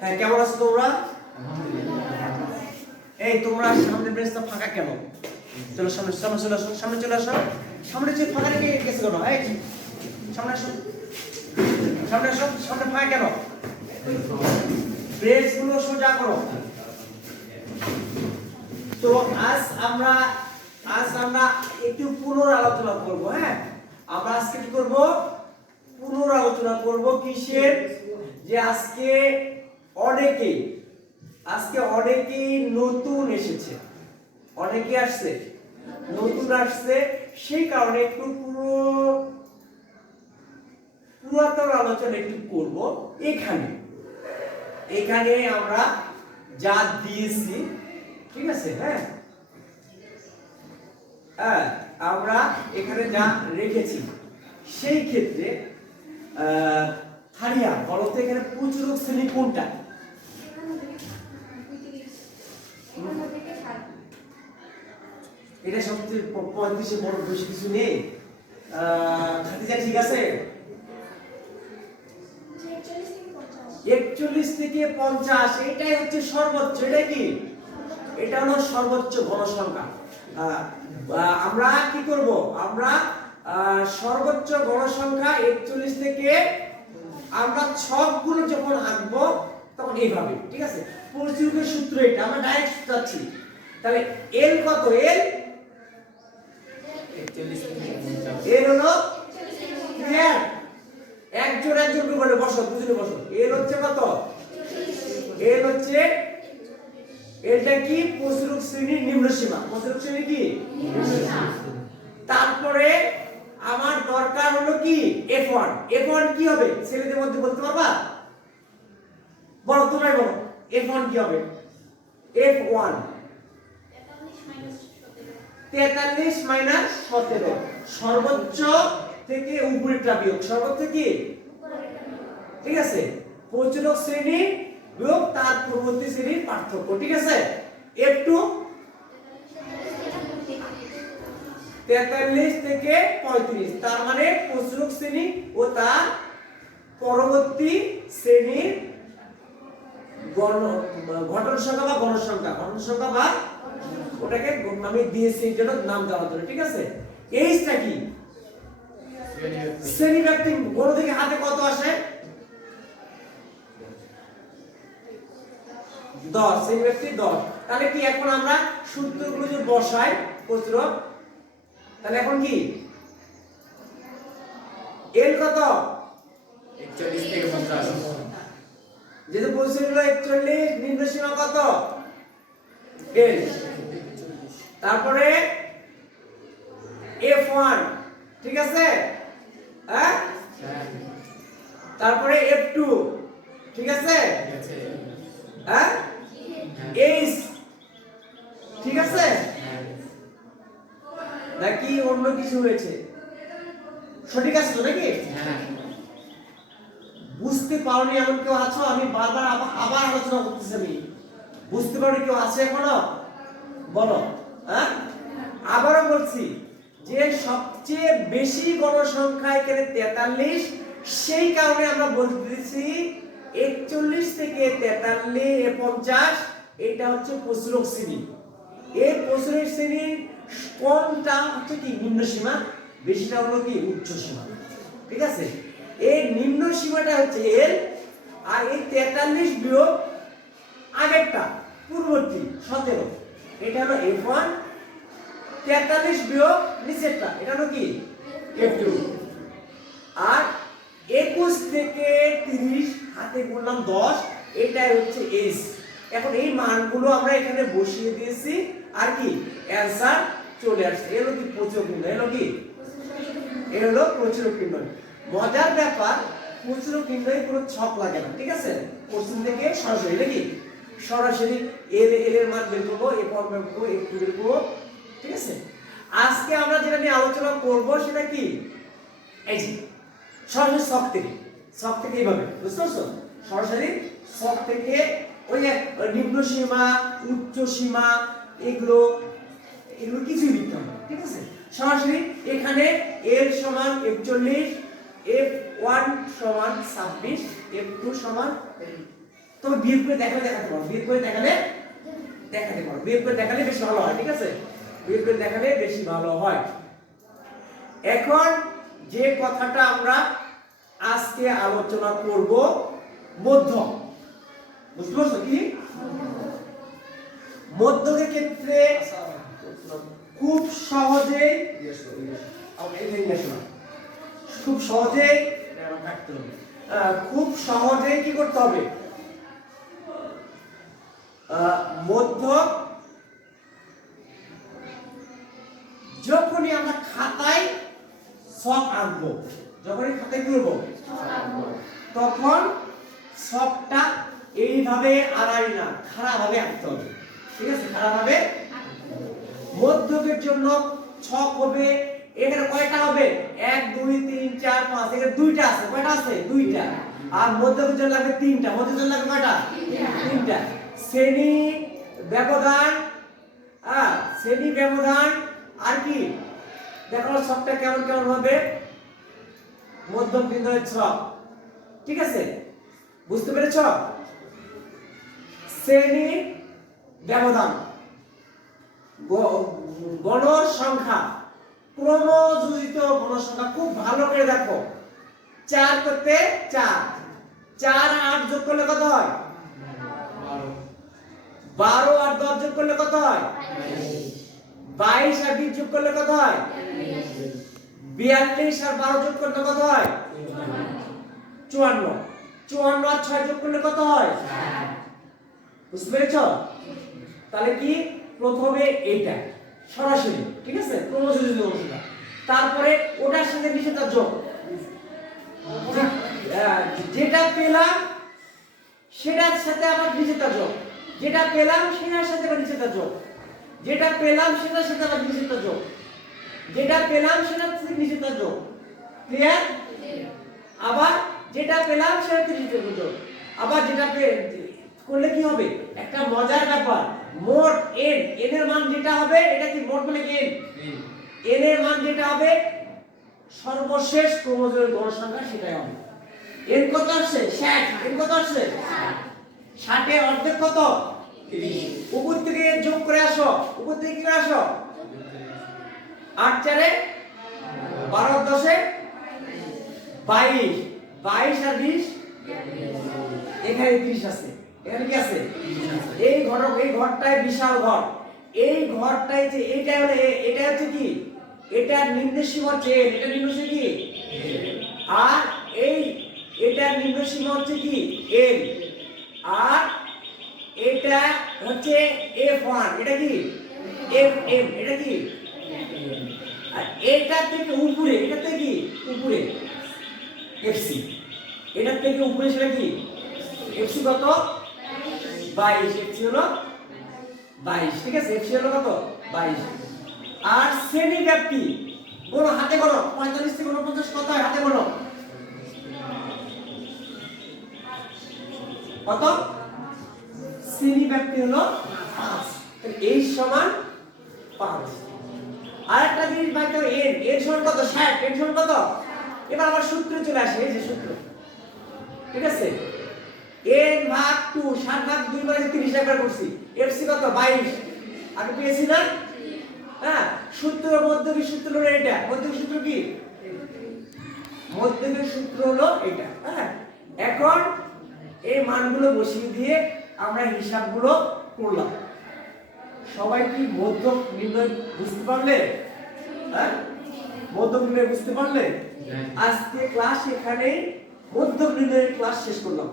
হ্যাঁ, কেমন আছো তোমরা? এই তোমরা সামনে বেঞ্চটা ফাঁকা কেন? চলো সামনে সামনে চলে আসো, সামনে চলে আসো। সামনে যে ফাঁকা রেখে গেছে কেন? এই সামনে আসো, সামনে আসো। সামনে ফাঁকা কেন? ব্রেসগুলো সোজা করো। তো আজ আমরা একটু পুনরালোচনা করব। হ্যাঁ, আমরা আজকে কি করব? পুনরালোচনা করব কিসের? যে আজকে অনেকেই নতুন এসেছে, অনেকে আসছে, নতুন আসছে, সেই কারণে একটু পুরাতন আলোচনা একটু করব। এখানে আমরা যা দিয়েছি, ঠিক আছে? হ্যাঁ, আমরা এখানে যা রেখেছি সেই ক্ষেত্রে হারিয়া বলতো এখানে প্রচুরক শ্রেণী কোনটা? এটা সবচেয়ে 35 বড়, বেশি কিছু নেই। খাদিজা ঠিক আছে? 41 থেকে 50, এটাই হচ্ছে সর্বোচ্চ। এটা কি? এটা হলো সর্বোচ্চ গণসংখ্যা। আমরা কি করব? আমরা সর্বোচ্চ গণসংখ্যা 41 থেকে আমরা ছকগুলো যখন আঁকবো তখন এইভাবে, ঠিক আছে? প্রচুরকের সূত্র এটা, আমরা ডাইরেক্ট যাচ্ছি। তাহলে এল কত? এল 41 থেকে 50। এল হলো ক্লিয়ার? একজন করে বলে বসো, বুঝলে বসো। এল হচ্ছে কত? এল হচ্ছে, এটা কি? প্রচুরক শ্রেণীর নিম্ন সীমা। প্রচুরক শ্রেণী কি? তারপরে আমার দরকার হলো কি? F1। F1 কি হবে? ছেলেদের মধ্যে বলতে পারবা? বলো, তোমরাই বলো। F1 কি হবে? F1 43 মাইনাস 17, সর্বোচ্চ থেকে উপরেরটা বিয়োগ। সর্বোচ্চ কি? ঠিক আছে? প্রচুরক শ্রেণী বিয়োগ তার পূর্ববর্তী শ্রেণীর পার্থক্য, ঠিক আছে? F2 43 থেকে 35, তার মানে প্রচুরক শ্রেণী ও তার পরবর্তী শ্রেণীর ঘটন সংখ্যা বা গণসংখ্যা। ঘটন সংখ্যা বা ওটাকে আমি দিয়েছি এর জন্য নাম দেওয়ার জন্য, ঠিক আছে? এইটা কি? শ্রেণী ব্যক্তি। বড় থেকে হাতে কত আসে? 10। শ্রেণী ব্যক্তি 10। তাহলে কি এখন আমরা সূত্রগুলো যে বসাই প্রচুরক, তাহলে এখন কি? এল কত? 41 থেকে 50। যেহেতু প্রচুরক হলো 41, নিম্ন সীমা কত? এল। তারপরে F1, ঠিক আছে? হ্যাঁ, তারপরে F2, ঠিক আছে? হ্যাঁ, H, ঠিক আছে? নাকি অন্য কিছু হয়েছে? সঠিক আছে তো নাকি? বুঝতে পারোনি এমন কেউ আছো? আমি বারবার আবার আলোচনা করতেছি। আমি বুঝতে পারোনি কেউ আছে এখনো? বলো। হ্যাঁ, আবারও বলছি যে সবচেয়ে বেশি গণসংখ্যা এখানে 43, সেই কারণে আমরা বলতেছি 41 থেকে 43 50 এটা হচ্ছে প্রচুরক শ্রেণী। এই প্রচুরক শ্রেণীর কোনটা হচ্ছে কি? নিম্ন সীমা, বেশিটা হলো কি? উচ্চ সীমা, ঠিক আছে? এই নিম্ন সীমাটা হচ্ছে এল, আর এই 43 বিয়োগ আগেরটা পূর্ববর্তী 17, এটা হলো F1। 43 বিয়োগ নিচেরটা, এটা হলো কি? F2। আর 21 থেকে 30 হাতে গুনলাম 10, এটাই হচ্ছে H। এখন এই মানগুলো আমরা এখানে বসিয়ে দিয়েছি, আর কি অ্যানসার চলে আসছে। এলো কি? প্রচুরক নির্ণয়। এলো কি? এ হলো প্রচুরক নির্ণয়। মজার ব্যাপার, প্রচুরক নির্ণয়ে কোনো ছক লাগে না, ঠিক আছে? কোশ্চেন থেকে সরাসরি নাকি সরাসরি এর এর মান বের করব, F1 বের করব, F2 বের করব, ঠিক আছে? আজকে আমরা যেটা নিয়ে আলোচনা করব সেটা কি? এই যে সরাসরি ছক থেকে এইভাবে, বুঝতে পারছো? সরাসরি ছক থেকে ওই নিম্ন সীমা, উচ্চ সীমা, এগুলো কিছুই লিখতে হবে, ঠিক আছে? সরাসরি এখানে L সমান 41, F1 সমান 26, F2 সমান তবে বিয়োগ করে দেখালে দেখাতে পারো, বিয়োগ করে দেখালে দেখাতে পারো, বিয়োগ করে দেখালে বেশি ভালো হয়, ঠিক আছে? বিয়োগ করে দেখালে বেশি ভালো হয়। এখন যে কথাটা আমরা আজকে আলোচনা করব মধ্যক। বুঝতে পারছো কি? মধ্যকের ক্ষেত্রে খুব সহজেই কি করতে হবে? মধ্যক যখনই আমরা খাতায় ছক আঁকবো, যখনই খাতায় কি করবো তখন ছকটা এইভাবে আড়াই না, খাড়া ভাবে আঁকতে হবে, ঠিক আছে? খাড়া ভাবে। মধ্যকের জন্য ছক হবে, এখানে কয়টা হবে? 1 2 3 4 5, এখানে দুইটা আছে। কয়টা আছে? দুইটা। আর মধ্যকের জন্য লাগবে তিনটা। মধ্যকের জন্য লাগবে কয়টা? তিনটা। শ্রেণী ব্যবধান, শ্রেণী ব্যবধান আর কি দেখো ছকটা কেমন কেমন হবে? মধ্যক বিন্দুর ছক, ঠিক আছে? বুঝতে পেরেছো? শ্রেণী ব্যবধান, গণ সংখ্যা, ক্রমযোজিত গণ সংখ্যা, খুব ভালো করে দেখো। 4 করতে 4, 4 আর 8 যোগ করলে কত হয়? 12 আর 10 যোগ করলে কত হয়? 22 আর 20 যোগ করলে কত হয়? 42 আর 12 যোগ করলে কত হয়? 54, 54 আর 6 যোগ করলে কত হয়? বুঝতে পেরেছো? তাহলে কি প্রথমে এইটা সরাসরি, ঠিক আছে? ক্রমযোজিত অনুসারে, তারপরে ওটার সাথে নিচেটা যোগ, যেটা পেলাম সেটার সাথে আবার নিচেটা যোগ, যেটা পেলাম সেটার সাথে আবার নিচেটা যোগ, যেটা পেলাম সেটার সাথে আবার নিচেটা যোগ, যেটা পেলাম সেটার সাথে নিচেটা যোগ। ক্লিয়ার? আবার যেটা পেলাম সেটার সাথে নিচেটা যোগ, আবার যেটা করলে কি হবে? একটা মজার ব্যাপার, মোট n, n এর মান যেটা হবে, এটা কি মোট মানে কি n? n এর মান যেটা হবে সর্বশেষ ক্রমজোড়ের গড় সংখ্যা সেটাই হবে। n কত আসছে? 60। n কত আসছে? 60 এর অর্ধেক কত? 30। উপর থেকে যোগ করে আসো, উপর থেকে কি করে আসো? 8 4 এ 12 10 এ 22, 22 আর 20 এখানে 30 আছে। এখানে কি আছে? এই ঘরটাই বিশাল ঘর। এই ঘরটাই যে এটা হচ্ছে কি? এটার নিম্ন সীমা হচ্ছে n, এটা নিম্ন সীমা কি? আর এটার নিম্ন সীমা হচ্ছে কি? n। আর এটা হচ্ছে f1, এটা কি? fm, এটা কি? আর এটা থেকে উপরে, এটা থেকে কি? উপরে fc, এটা থেকে উপরে সেটা কি? fc কত? 22, fc হলো 22, ঠিক আছে? fc হলো কত? 22। আর শ্রেণী ব্যাপ্তি বলো, হাতে বলো, 45 থেকে 49 কত হয়? হাতে বলো কত? শ্রেণী ব্যাপ্তি হলো 5, তাহলে h সমান 5। আরেকটা জিনিস বাইর করো, n সমান কত? 60, n সমান কত? এবার আবার সূত্র চলে আসে, এই যে সূত্র, ঠিক আছে? n ভাগ 2, 60 ভাগ 2 মানে 30 একবার করছি। fc কত? 22, আগে পেয়েছি না? হ্যাঁ, সূত্র মধ্যকের সূত্র হলো এটা। মধ্যকের সূত্র কি? মধ্যকের সূত্র হলো এটা। হ্যাঁ, এখন এই মানগুলো বসিয়ে দিয়ে আমরা হিসাবগুলো করলাম। সবাই কি মধ্যক নির্ণয় বুঝতে পারলে? হ্যাঁ, মধ্যক নির্ণয় বুঝতে পারলে? আজকে ক্লাস এখানেই মধ্যক নির্ণয়ের ক্লাস শেষ করলাম।